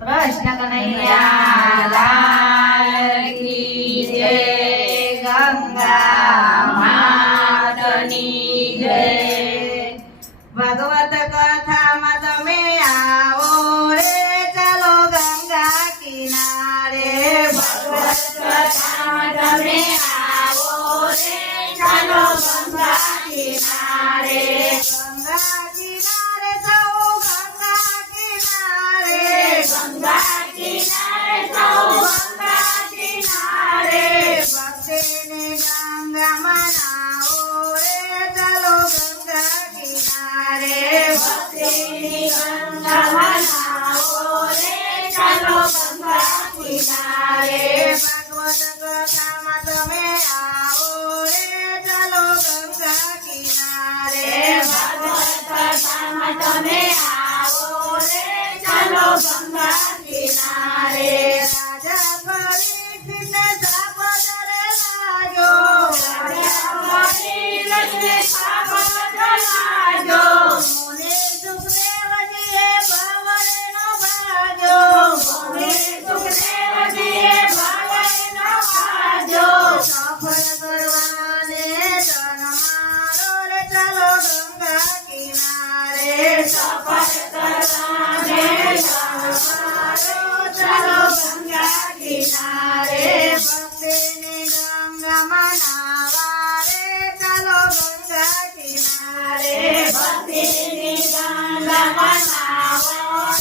કૃષ્ણ કનૈયા લાલ કી જય, ગંગા માતની જય। ભગવત કથામાં તમે આવો રે, ચાલો ગંગા કિનારે। ભગવત કથામાં તમે આવો રે, ચાલો ગંગા કિનારે। ગંગા કિનારે જાઓ, ગંગા કિનારે, ગંગા કિનારે જાઓ, ગંગા કિનારે। ભક્તિની ગંગા મનાવો રે, ચાલો ગંગા કિનારે। ભક્તિની ગંગા મનાવો રે, ચાલો ગંગા કિનારે। ભાગવત કથામાં તમે આવો રે, ચાલો ગંગા કિનારે। ભાગવત કથામાં તમે આવો રે, ચાલો ગંગા કિનારે। રાજા પરીક્ષિતને શાપ ધરે લાગ્યો, રાજા પરીક્ષિતને શાપ ધરે લાગ્યો। મુનિ સુખદેવજીએ ભવરેનો ભાગ્યો, મુનિ સુખદેવજીએ ભવરેનો ભાગ્યો। સફળ કરવાને તન મારો રે, ચાલો ગંગા કિનારે। સફળ કરવાને તન મારો, ચાલો ગંગા કિનારે। ભક્તિની ગંગા મનાવા રે, ચાલો ગંગા કિનારે। ભક્તિની ગંગા મનાવો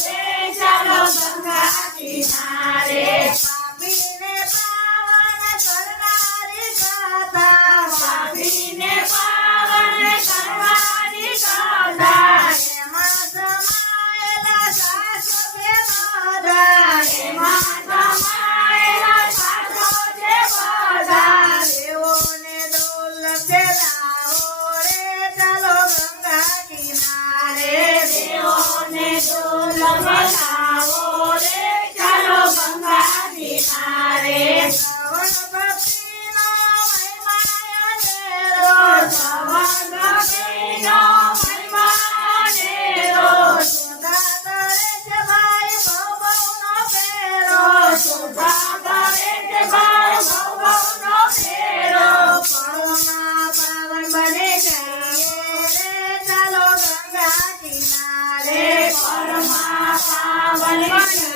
રે, ચાલો ગંગા કિનારે। પાપીને પાવન કરનારી ગાથા, પાપીને પાવન કરનારી ગાથા। એમાં સમાયેલા સાસો છે બધા, એમાં સમાયેલા સાસો છે બધા। દેવોને દોલતે લાવો રે, ચાલો ગંગા કિનારે। દેવોને દોલતે લાવો રે, ચાલો ગંગા કિનારે। શ્રવણ ભક્તિનો મહિમા અનેરો, શ્રવણ ભક્તિનો મહિમા અનેરો। સુધા કરે છે ભાઈ ભવભવનો ફેરો, સુધા કરે છે ભાઈ ભવભવનો ફેરો। પળમાં પાવન બની જઈએ રે, ચાલો ગંગા કિનારે। પળમાં પાવન બની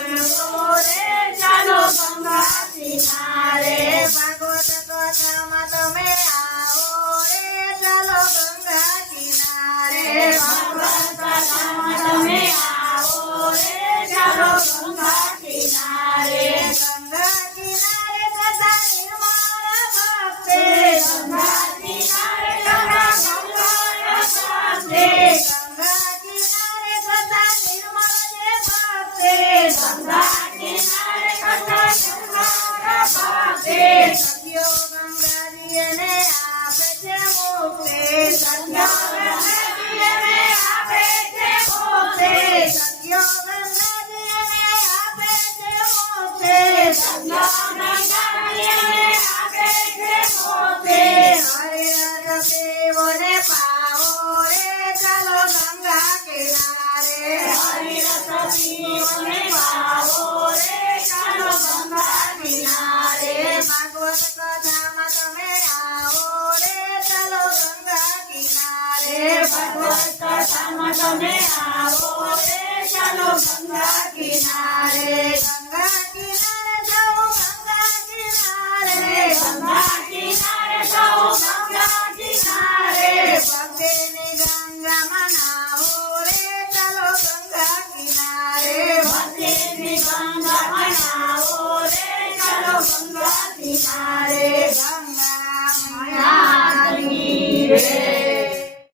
રે, ચાલો ગંગા કિનારે। ભાગવત કથામાં તમે આવો રે, ચાલો ગંગા કિનારે। ભાગવત કથામાં તમે આવો રે, ચાલો ગંગા કિનારે। ગંગા કિનારે કથા નિર્મળ ભક્તિ, ગંગા કિનારે કથા નિર્મળ ભક્તિ। ગંગા કિનારે કથા નિર્મળ જે ભક્તિ, ગંગા કિનારે કથા નિર્મળ ભક્તિ। સખીઓ ગંગાજીને આપે છે મુક્તિ, સખીઓ ગંગાજીને આપે છે મુક્તિ। સખીઓ ગંગાજીને આપે છે મુક્તિ, સખીઓ ગંગાજીને આપે છે મુક્તિ। હરિહર દેવોને પાવો રે, ચાલો ગંગા કિનારે। હરિહર દેવોને પાવો રે, ચાલો ગંગા કિનારે। ભાગવત કથામાં તમે આવો રે, ચાલો ગંગા કિનારે। ભાગવત કથામાં તમે આવો રે, ચાલો ગંગા કિનારે।